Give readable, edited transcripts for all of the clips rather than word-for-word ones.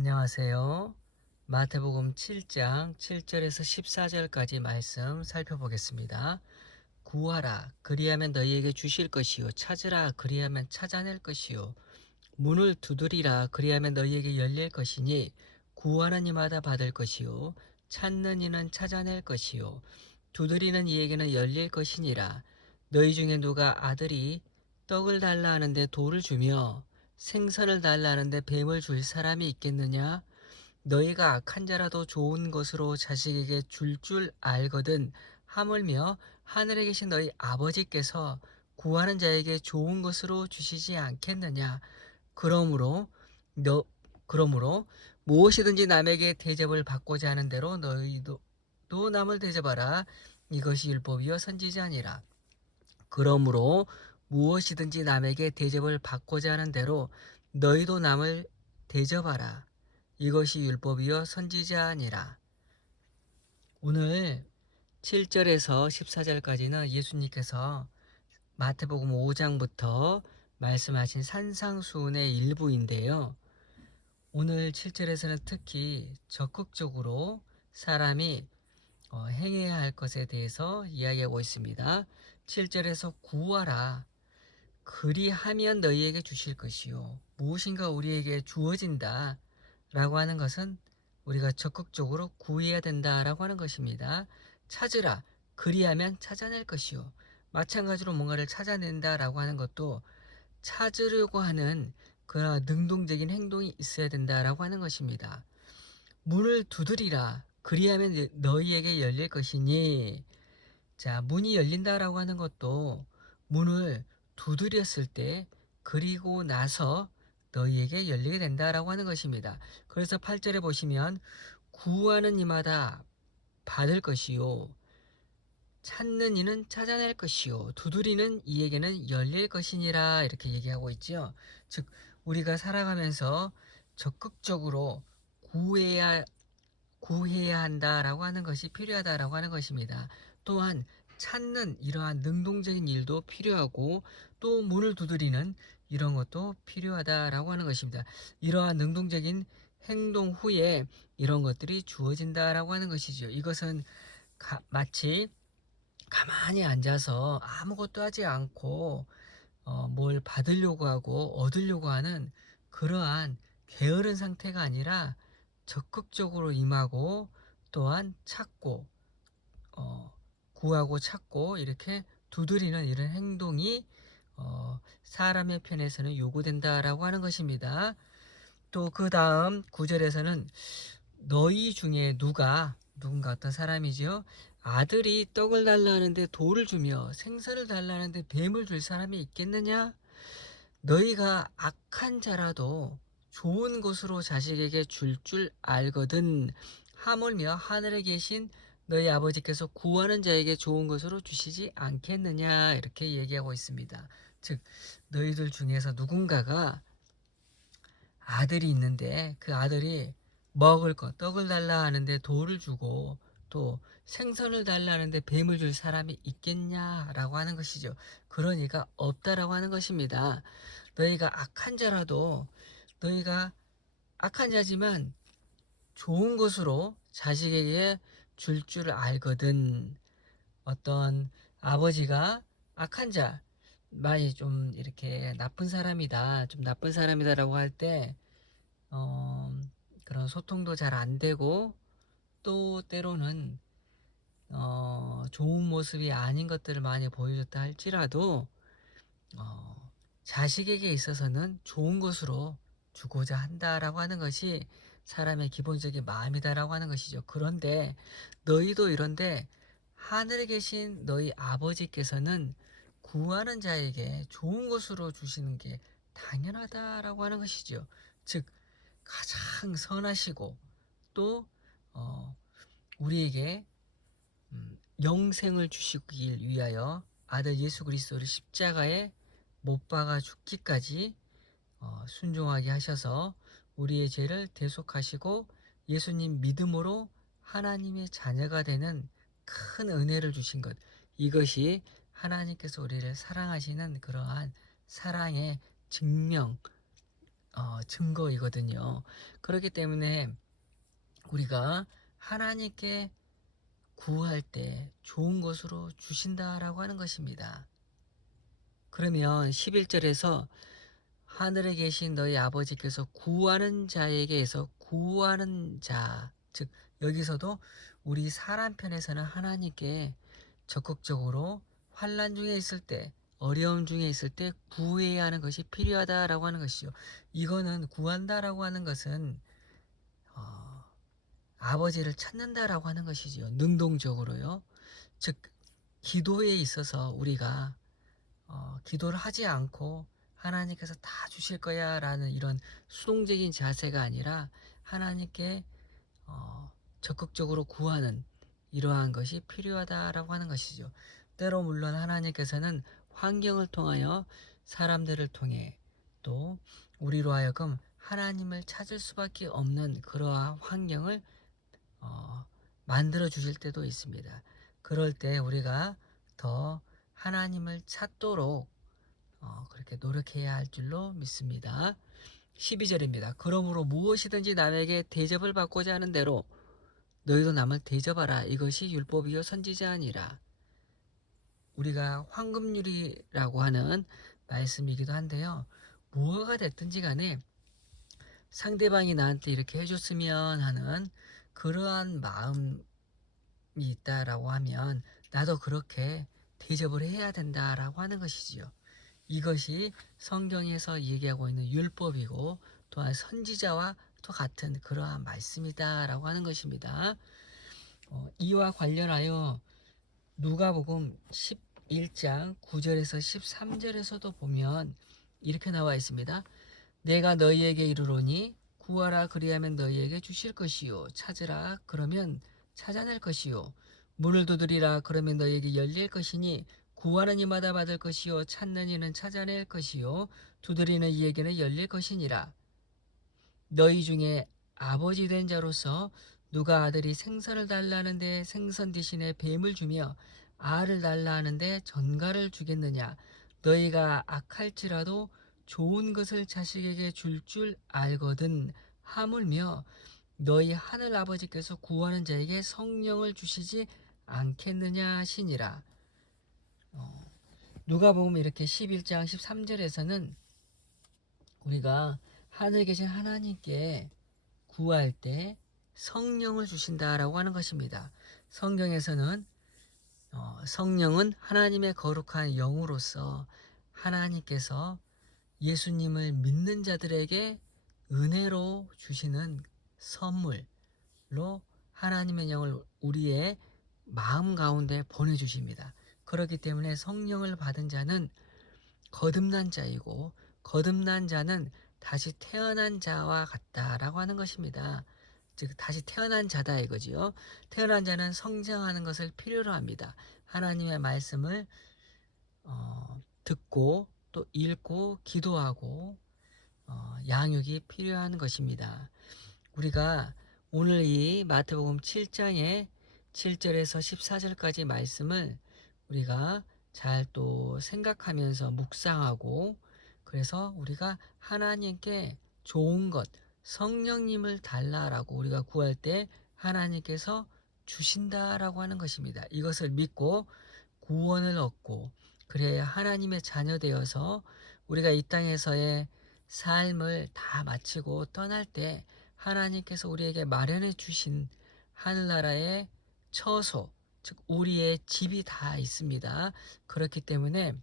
안녕하세요. 마태복음 7장 7절에서 14절까지 말씀 살펴보겠습니다. 구하라 그리하면 너희에게 주실 것이요 찾으라 그리하면 찾아낼 것이요 문을 두드리라 그리하면 너희에게 열릴 것이니 구하는 이마다 받을 것이요 찾는 이는 찾아낼 것이요 두드리는 이에게는 열릴 것이니라. 너희 중에 누가 아들이 떡을 달라 하는데 돌을 주며 생선을 달라 하는데 뱀을 줄 사람이 있겠느냐? 너희가 악한 자라도 좋은 것으로 자식에게 줄 알거든. 하물며 하늘에 계신 너희 아버지께서 구하는 자에게 좋은 것으로 주시지 않겠느냐? 그러므로 너 그러므로 무엇이든지 남에게 대접을 받고자 하는 대로 너희도 또 남을 대접하라. 이것이 율법이요 선지자니라. 그러므로 무엇이든지 남에게 대접을 받고자 하는 대로 너희도 남을 대접하라. 이것이 율법이요 선지자니라. 오늘 7절에서 14절까지는 예수님께서 마태복음 5장부터 말씀하신 산상수훈의 일부인데요. 오늘 7절에서는 특히 적극적으로 사람이 행해야 할 것에 대해서 이야기하고 있습니다. 7절에서 구하라. 그리하면 너희에게 주실 것이요. 무엇인가 우리에게 주어진다. 라고 하는 것은 우리가 적극적으로 구해야 된다라고 하는 것입니다. 찾으라. 그리하면 찾아낼 것이요. 마찬가지로 뭔가를 찾아낸다라고 하는 것도 찾으려고 하는 그런 능동적인 행동이 있어야 된다라고 하는 것입니다. 문을 두드리라. 그리하면 너희에게 열릴 것이니. 자, 문이 열린다라고 하는 것도 문을 두드렸을 때 그리고 나서 너희에게 열리게 된다라고 하는 것입니다. 그래서 8절에 보시면 구하는 이마다 받을 것이요 찾는 이는 찾아낼 것이요 두드리는 이에게는 열릴 것이니라 이렇게 얘기하고 있죠. 즉 우리가 살아가면서 적극적으로 구해야 구해야 한다라고 하는 것이 필요하다라고 하는 것입니다. 또한 찾는 이러한 능동적인 일도 필요하고 또 문을 두드리는 이런 것도 필요하다라고 하는 것입니다. 이러한 능동적인 행동 후에 이런 것들이 주어진다라고 하는 것이죠. 이것은 마치 가만히 앉아서 아무것도 하지 않고 뭘 받으려고 하고 얻으려고 하는 그러한 게으른 상태가 아니라 적극적으로 임하고 또한 찾고 구하고 찾고 이렇게 두드리는 이런 행동이 사람의 편에서는 요구된다라고 하는 것입니다. 또 그 다음 구절에서는 너희 중에 누군가 어떤 사람이지요. 아들이 떡을 달라 하는데 돌을 주며 생선을 달라 하는데 뱀을 줄 사람이 있겠느냐? 너희가 악한 자라도 좋은 것으로 자식에게 줄 알거든. 하물며 하늘에 계신 너희 아버지께서 구하는 자에게 좋은 것으로 주시지 않겠느냐 이렇게 얘기하고 있습니다. 즉 너희들 중에서 누군가가 아들이 있는데 그 아들이 먹을 것 떡을 달라 하는데 돌을 주고 또 생선을 달라 하는데 뱀을 줄 사람이 있겠냐라고 하는 것이죠. 그러니까 없다라고 하는 것입니다. 너희가 악한 자라도 너희가 악한 자지만 좋은 것으로 자식에게 줄 알거든. 어떤 아버지가 악한 자, 많이 좀 이렇게 나쁜 사람이다, 좀 나쁜 사람이다라고 할 때, 그런 소통도 잘 안 되고, 또 때로는, 좋은 모습이 아닌 것들을 많이 보여줬다 할지라도, 자식에게 있어서는 좋은 것으로 주고자 한다라고 하는 것이 사람의 기본적인 마음이다라고 하는 것이죠. 그런데 너희도 이런데 하늘에 계신 너희 아버지께서는 구하는 자에게 좋은 것으로 주시는 게 당연하다라고 하는 것이죠. 즉 가장 선하시고 또 우리에게 영생을 주시길 위하여 아들 예수 그리스도를 십자가에 못 박아 죽기까지 순종하게 하셔서 우리의 죄를 대속하시고 예수님 믿음으로 하나님의 자녀가 되는 큰 은혜를 주신 것, 이것이 하나님께서 우리를 사랑하시는 그러한 사랑의 증명, 증거이거든요. 그렇기 때문에 우리가 하나님께 구할 때 좋은 것으로 주신다라고 하는 것입니다. 그러면 11절에서 하늘에 계신 너희 아버지께서 구하는 자에게서 구하는 자, 즉 여기서도 우리 사람 편에서는 하나님께 적극적으로 환난 중에 있을 때, 어려움 중에 있을 때 구해야 하는 것이 필요하다라고 하는 것이죠. 이거는 구한다라고 하는 것은 어, 아버지를 찾는다라고 하는 것이지요. 능동적으로요. 즉 기도에 있어서 우리가 기도를 하지 않고 하나님께서 다 주실 거야 라는 이런 수동적인 자세가 아니라 하나님께 적극적으로 구하는 이러한 것이 필요하다라고 하는 것이죠. 때로 물론 하나님께서는 환경을 통하여 사람들을 통해 또 우리로 하여금 하나님을 찾을 수밖에 없는 그러한 환경을 만들어 주실 때도 있습니다. 그럴 때 우리가 더 하나님을 찾도록 그렇게 노력해야 할 줄로 믿습니다. 12절입니다. 그러므로 무엇이든지 남에게 대접을 받고자 하는 대로 너희도 남을 대접하라. 이것이 율법이요 선지자니라. 우리가 황금률이라고 하는 말씀이기도 한데요. 무엇가 됐든지 간에 상대방이 나한테 이렇게 해줬으면 하는 그러한 마음이 있다라고 하면 나도 그렇게 대접을 해야 된다라고 하는 것이지요. 이것이 성경에서 얘기하고 있는 율법이고 또한 선지자와 또 같은 그러한 말씀이다라고 하는 것입니다. 이와 관련하여 누가복음 11장 9절에서 13절에서도 보면 이렇게 나와 있습니다. 내가 너희에게 이르노니 구하라 그리하면 너희에게 주실 것이요 찾으라 그러면 찾아낼 것이요 문을 두드리라 그러면 너희에게 열릴 것이니 구하는 이마다 받을 것이요 찾는 이는 찾아낼 것이요 두드리는 이에게는 열릴 것이니라. 너희 중에 아버지 된 자로서 누가 아들이 생선을 달라 하는데 생선 대신에 뱀을 주며 알을 달라 하는데 전갈을 주겠느냐. 너희가 악할지라도 좋은 것을 자식에게 줄 알거든 하물며 너희 하늘 아버지께서 구하는 자에게 성령을 주시지 않겠느냐 하시니라. 누가복음 이렇게 11장 13절에서는 우리가 하늘에 계신 하나님께 구할 때 성령을 주신다라고 하는 것입니다. 성경에서는 성령은 하나님의 거룩한 영으로서 하나님께서 예수님을 믿는 자들에게 은혜로 주시는 선물로 하나님의 영을 우리의 마음 가운데 보내주십니다. 그렇기 때문에 성령을 받은 자는 거듭난 자이고 거듭난 자는 다시 태어난 자와 같다라고 하는 것입니다. 즉 다시 태어난 자다 이거지요. 태어난 자는 성장하는 것을 필요로 합니다. 하나님의 말씀을 듣고 또 읽고 기도하고 양육이 필요한 것입니다. 우리가 오늘 이 마태복음 7장의 7절에서 14절까지 말씀을 우리가 잘 또 생각하면서 묵상하고 그래서 우리가 하나님께 좋은 것 성령님을 달라라고 우리가 구할 때 하나님께서 주신다라고 하는 것입니다. 이것을 믿고 구원을 얻고 그래야 하나님의 자녀 되어서 우리가 이 땅에서의 삶을 다 마치고 떠날 때 하나님께서 우리에게 마련해 주신 하늘나라의 처소, 즉 우리의 집이 다 있습니다. 그렇기 때문에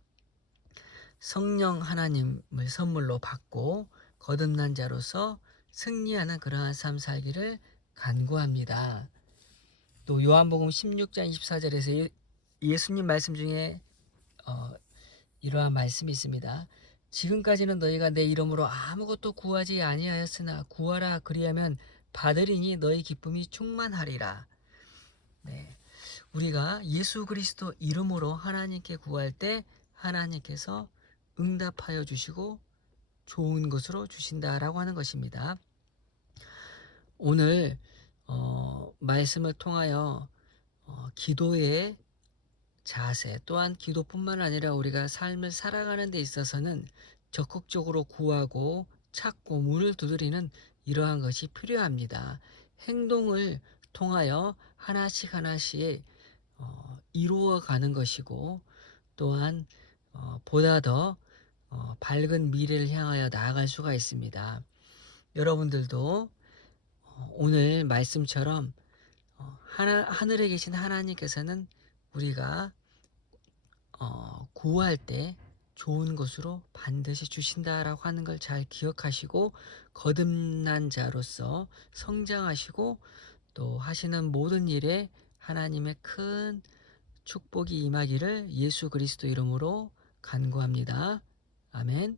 성령 하나님을 선물로 받고 거듭난 자로서 승리하는 그러한 삶 살기를 간구합니다. 또 요한복음 16장 24절에서 예수님 말씀 중에 이러한 말씀이 있습니다. 지금까지는 너희가 내 이름으로 아무것도 구하지 아니하였으나 구하라 그리하면 받으리니 너희 기쁨이 충만하리라. 네. 우리가 예수 그리스도 이름으로 하나님께 구할 때 하나님께서 응답하여 주시고 좋은 것으로 주신다라고 하는 것입니다. 오늘 말씀을 통하여 기도의 자세 또한 기도뿐만 아니라 우리가 삶을 살아가는 데 있어서는 적극적으로 구하고 찾고 문을 두드리는 이러한 것이 필요합니다. 행동을 통하여 하나씩 하나씩 이루어 가는 것이고, 또한 보다 더 밝은 미래를 향하여 나아갈 수가 있습니다. 여러분들도 오늘 말씀처럼 하늘에 계신 하나님께서는 우리가 구할 때 좋은 것으로 반드시 주신다라고 하는 걸 잘 기억하시고, 거듭난 자로서 성장하시고, 또 하시는 모든 일에 하나님의 큰 축복이 임하기를 예수 그리스도 이름으로 간구합니다. 아멘.